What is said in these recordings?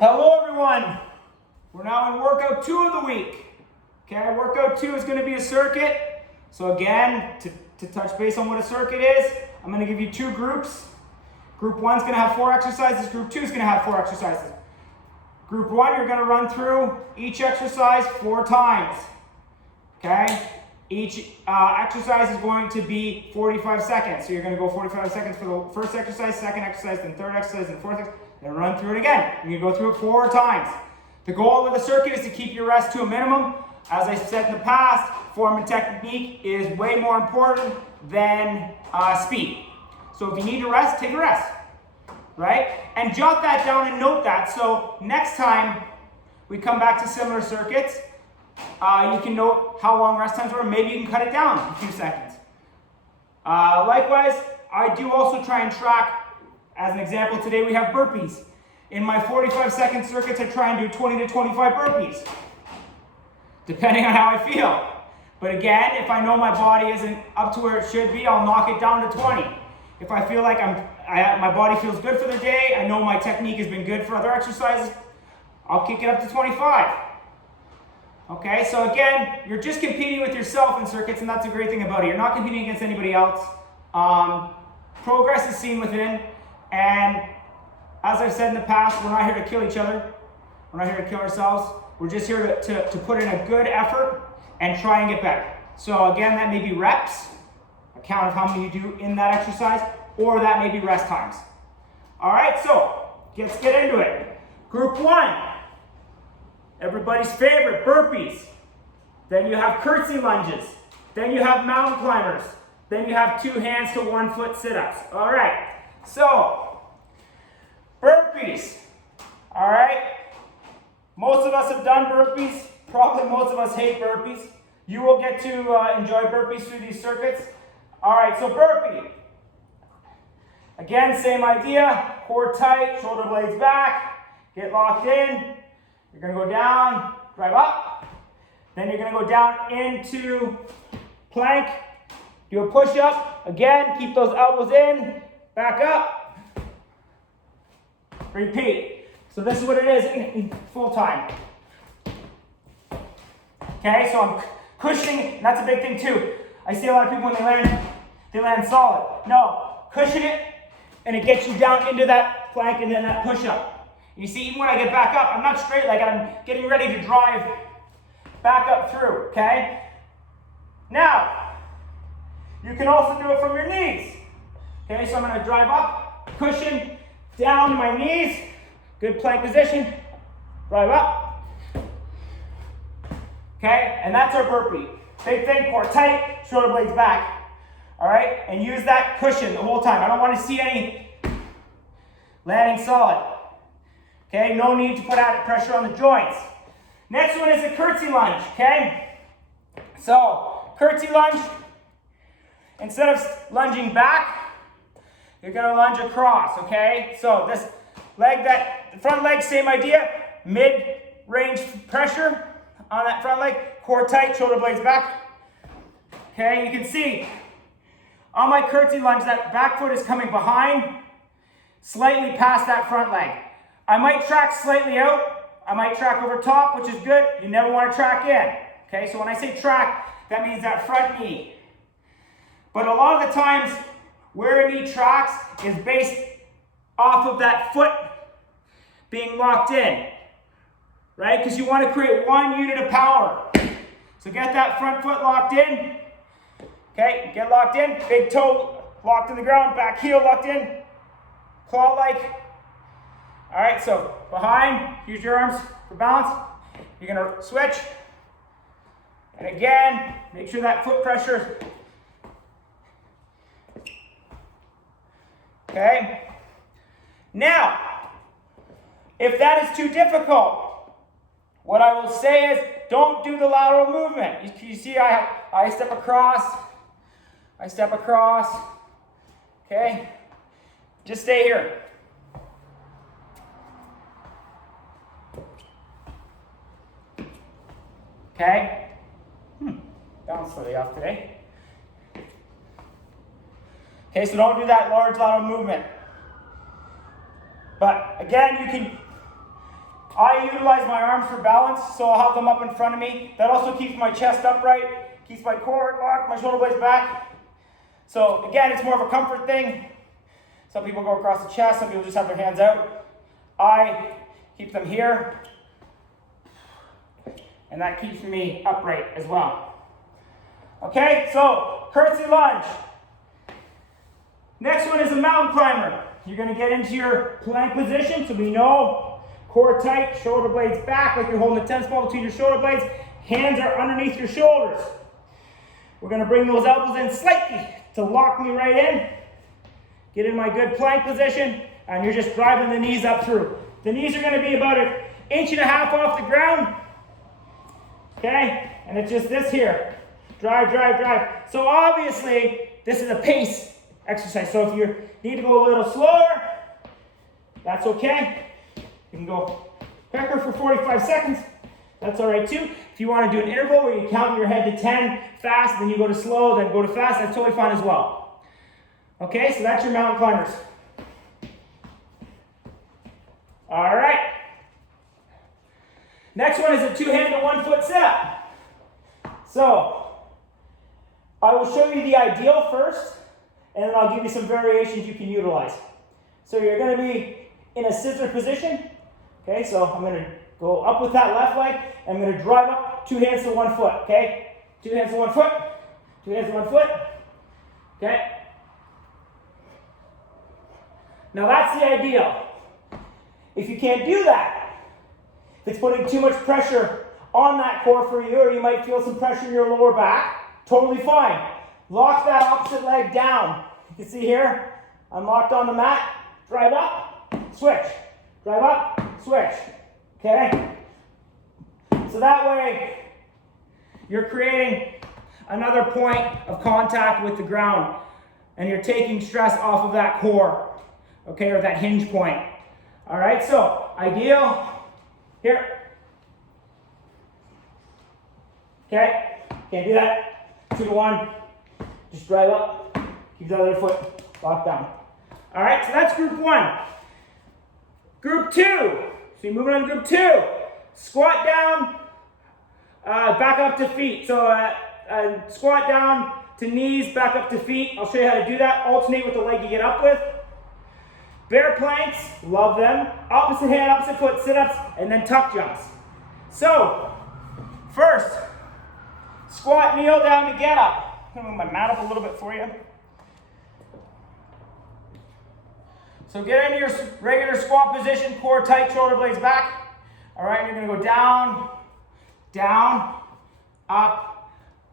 Hello everyone, we're now in workout 2 of the week. Okay, workout 2 is going to be a circuit. So again, to touch base on what a circuit is, I'm going to give you 2 groups. Group 1 is going to have 4 exercises, group 2 is going to have 4 exercises. Group 1, you're going to run through each exercise 4 times. Okay, each exercise is going to be 45 seconds. So you're going to go 45 seconds for the first exercise, second exercise, then third exercise, then fourth exercise. Then run through it again. You're going to go through it 4 times. The goal of the circuit is to keep your rest to a minimum. As I said in the past, form and technique is way more important than speed. So if you need to rest, take a rest, right? And jot that down and note that. So next time we come back to similar circuits, you can note how long rest times were. Maybe you can cut it down a few seconds. Likewise, I do also try and track. As an example, today we have burpees. In my 45-second circuits, I try and do 20 to 25 burpees, depending on how I feel. But again, if I know my body isn't up to where it should be, I'll knock it down to 20. If I feel like my body feels good for the day, I know my technique has been good for other exercises, I'll kick it up to 25. Okay, so again, you're just competing with yourself in circuits, and that's a great thing about it. You're not competing against anybody else. Progress is seen within. And as I've said in the past, we're not here to kill each other. We're not here to kill ourselves. We're just here to put in a good effort and try and get better. So again, that may be reps, a count of how many you do in that exercise, or that may be rest times. All right, so let's get into it. Group 1, everybody's favorite, burpees. Then you have curtsy lunges. Then you have mountain climbers. Then you have 2 hands to 1 foot sit-ups. All right. So, burpees, all right? Most of us have done burpees. Probably most of us hate burpees. You will get to enjoy burpees through these circuits. All right, so burpee. Again, same idea. Core tight, shoulder blades back. Get locked in. You're going to go down, drive up. Then you're going to go down into plank. Do a push-up. Again, keep those elbows in. Back up. Repeat. So this is what it is in full time. Okay, so I'm cushioning. That's a big thing too. I see a lot of people when they land solid. No, cushion it, and it gets you down into that plank and then that push-up. You see, even when I get back up, I'm not straight like I'm getting ready to drive back up through, okay? Now, you can also do it from your knees. Okay, so I'm going to drive up, cushion, down to my knees, good plank position, drive up. Okay, and that's our burpee. Big thing, core tight, shoulder blades back. All right, and use that cushion the whole time. I don't want to see any landing solid. Okay, no need to put added pressure on the joints. Next one is a curtsy lunge, okay? So, curtsy lunge, instead of lunging back, you're going to lunge across, okay? So this leg, the front leg, same idea. Mid-range pressure on that front leg. Core tight, shoulder blades back. Okay, you can see on my curtsy lunge, that back foot is coming behind, slightly past that front leg. I might track slightly out. I might track over top, which is good. You never want to track in. Okay, so when I say track, that means that front knee. But a lot of the times, where a knee tracks is based off of that foot being locked in, right? Because you want to create 1 unit of power. So get that front foot locked in. Okay, get locked in. Big toe locked in the ground, back heel locked in. Claw-like. All right, so behind, use your arms for balance. You're going to switch. And again, make sure that foot pressure. Okay, now, if that is too difficult, what I will say is don't do the lateral movement. You see I step across, okay, just stay here. Okay, balance slightly off today. Okay, so don't do that large lateral movement. But again, I utilize my arms for balance, so I'll have them up in front of me. That also keeps my chest upright, keeps my core locked, my shoulder blades back. So again, it's more of a comfort thing. Some people go across the chest, some people just have their hands out. I keep them here, and that keeps me upright as well. Okay, so curtsy lunge. Next one is a mountain climber. You're going to get into your plank position, so we know core tight, shoulder blades back like you're holding a tennis ball between your shoulder blades. Hands are underneath your shoulders. We're going to bring those elbows in slightly to lock me right in. Get in my good plank position, and you're just driving the knees up through. The knees are going to be about 1.5 inches off the ground. Okay, and it's just this here. Drive, drive, drive. So obviously, this is a pace exercise. So if you need to go a little slower, that's okay. You can go quicker for 45 seconds. That's all right too. If you want to do an interval where you count in your head to 10 fast, then you go to slow, then go to fast, that's totally fine as well. Okay, so that's your mountain climbers. All right. Next one is a 2-handed 1-foot sit-up. So, I will show you the ideal first, and then I'll give you some variations you can utilize. So you're going to be in a scissor position. Okay, so I'm going to go up with that left leg, and I'm going to drive up 2 hands to 1 foot. Okay, 2 hands to 1 foot, 2 hands to 1 foot. Okay. Now that's the ideal. If you can't do that, if it's putting too much pressure on that core for you, or you might feel some pressure in your lower back, totally fine. Lock that opposite leg down. You can see here, I'm locked on the mat. Drive up, switch. Drive up, switch. Okay? So that way, you're creating another point of contact with the ground, and you're taking stress off of that core, okay, or that hinge point. All right, so ideal, here. Okay, can't do that. 2 to 1, just drive up, keep the other foot locked down. All right, so that's group 1. Group 2, so you're moving on to group 2. Squat down, back up to feet. So squat down to knees, back up to feet. I'll show you how to do that. Alternate with the leg you get up with. Bear planks, love them. Opposite hand, opposite foot sit-ups, and then tuck jumps. So, first, squat, kneel down to get up. I'm going to move my mat up a little bit for you. So get into your regular squat position, core tight, shoulder blades back. All right, you're going to go down, down, up,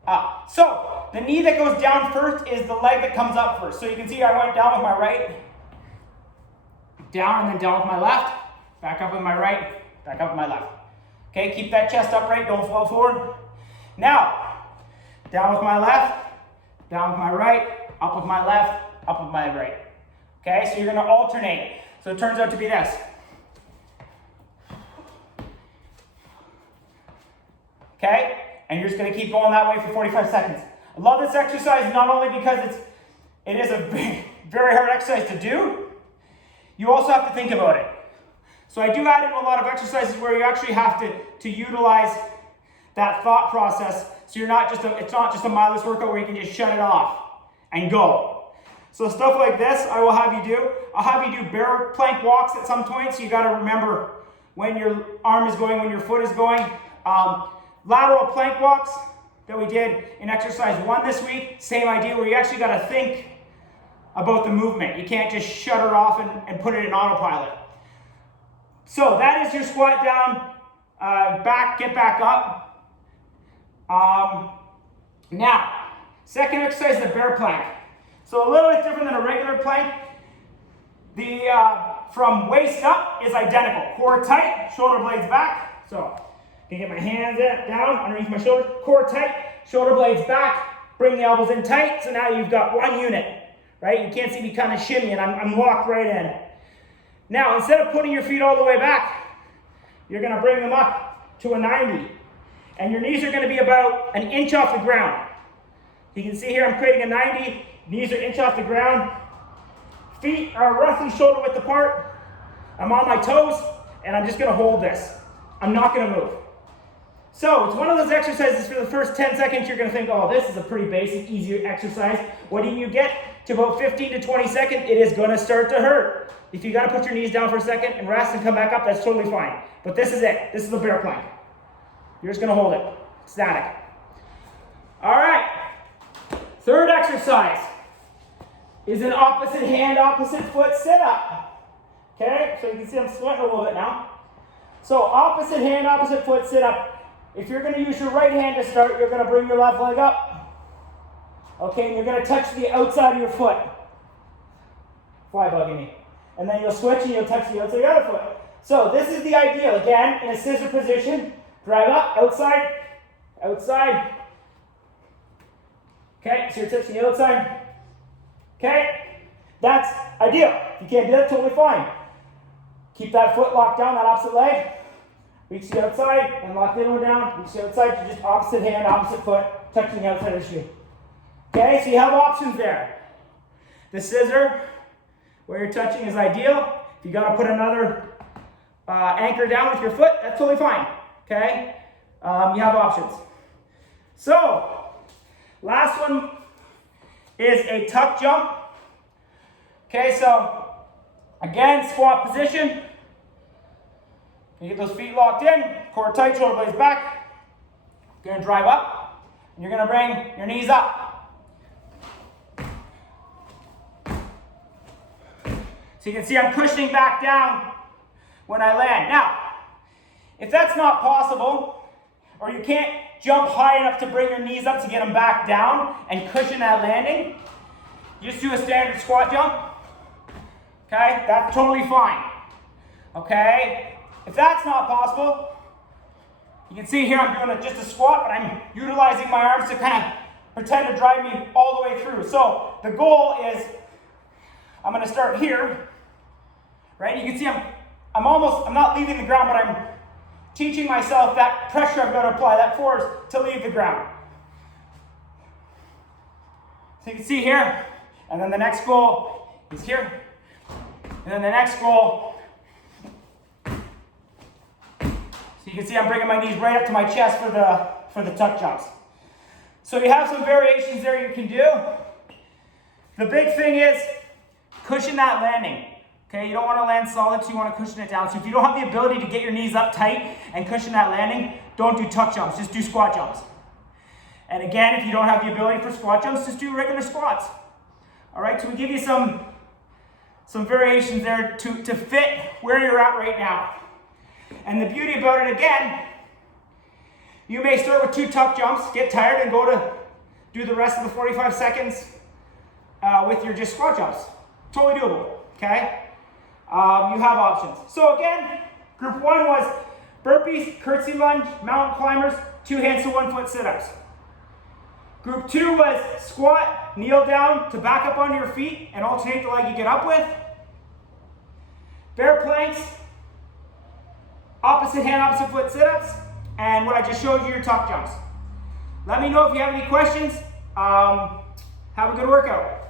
up. So the knee that goes down first is the leg that comes up first. So you can see I went down with my right, down and then down with my left, back up with my right, back up with my left. Okay, keep that chest upright, don't fall forward. Now, down with my left, down with my right, up with my left, up with my right. Okay, so you're going to alternate. So it turns out to be this. Okay, and you're just going to keep going that way for 45 seconds. I love this exercise not only because it is a very hard exercise to do, you also have to think about it. So I do add in a lot of exercises where you actually have to utilize that thought process, so it's not just a mindless workout where you can just shut it off and go. So stuff like this, I will have you do. I'll have you do bear plank walks at some point, so you got to remember when your arm is going, when your foot is going. Lateral plank walks that we did in exercise 1 this week, same idea where you actually got to think about the movement. You can't just shut it off and put it in autopilot. So that is your squat down, get back up. Now, second exercise is the bear plank. So a little bit different than a regular plank. The from waist up is identical. Core tight, shoulder blades back. So I can get my hands down underneath my shoulders. Core tight, shoulder blades back. Bring the elbows in tight. So now you've got 1 unit, right? You can't see me kind of shimmying. I'm locked right in. Now, instead of putting your feet all the way back, you're going to bring them up to a 90. And your knees are going to be about 1 inch off the ground. You can see here I'm creating a 90. Knees are 1 inch off the ground. Feet are roughly shoulder width apart. I'm on my toes, and I'm just gonna hold this. I'm not gonna move. So it's one of those exercises for the first 10 seconds you're gonna think, oh, this is a pretty basic, easy exercise. When you get to about 15 to 20 seconds, it is gonna start to hurt. If you gotta put your knees down for a second and rest and come back up, that's totally fine. But this is it. This is the bear plank. You're just gonna hold it, static. All right, third exercise is an opposite hand, opposite foot sit-up. Okay, so you can see I'm sweating a little bit now. So opposite hand, opposite foot sit-up. If you're gonna use your right hand to start, you're gonna bring your left leg up. Okay, and you're gonna touch the outside of your foot. Fly bugging me. And then you'll switch and you'll touch the outside of your other foot. So this is the ideal. Again, in a scissor position, drive up, outside, outside. Okay, so you're touching the outside. Okay, that's ideal. If you can't do that, totally fine. Keep that foot locked down, that opposite leg. Reach the outside and lock the other one down. Reach the outside to just opposite hand, opposite foot, touching the outside of the shoe. Okay, so you have options there. The scissor, where you're touching, is ideal. If you gotta put another anchor down with your foot, that's totally fine. Okay, you have options. So, last one is a tuck jump. Okay, so again, squat position. You get those feet locked in, core tight, shoulder blades back. You're gonna drive up, and you're gonna bring your knees up. So you can see I'm cushioning back down when I land. Now, if that's not possible, or you can't jump high enough to bring your knees up to get them back down and cushion that landing, you just do a standard squat jump. Okay, that's totally fine. Okay, if that's not possible, you can see here I'm doing just a squat, but I'm utilizing my arms to kind of pretend to drive me all the way through. So the goal is, I'm going to start here, right? You can see I'm not leaving the ground, but I'm teaching myself that pressure I've got to apply, that force to leave the ground. So you can see here, and then the next goal is here, and then the next goal. So you can see I'm bringing my knees right up to my chest for the tuck jumps. So you have some variations there you can do. The big thing is cushion that landing. Okay, you don't want to land solid, so you want to cushion it down. So if you don't have the ability to get your knees up tight and cushion that landing, don't do tuck jumps, just do squat jumps. And again, if you don't have the ability for squat jumps, just do regular squats. All right, so we give you some variations there to fit where you're at right now. And the beauty about it, again, you may start with 2 tuck jumps, get tired, and go to do the rest of the 45 seconds with your just squat jumps. Totally doable, okay? You have options. So again, group 1 was burpees, curtsy lunge, mountain climbers, 2 hands to 1 foot sit-ups. Group 2 was squat, kneel down to back up on your feet and alternate the leg you get up with. Bear planks, opposite hand, opposite foot sit-ups, and what I just showed you, your tuck jumps. Let me know if you have any questions. Have a good workout.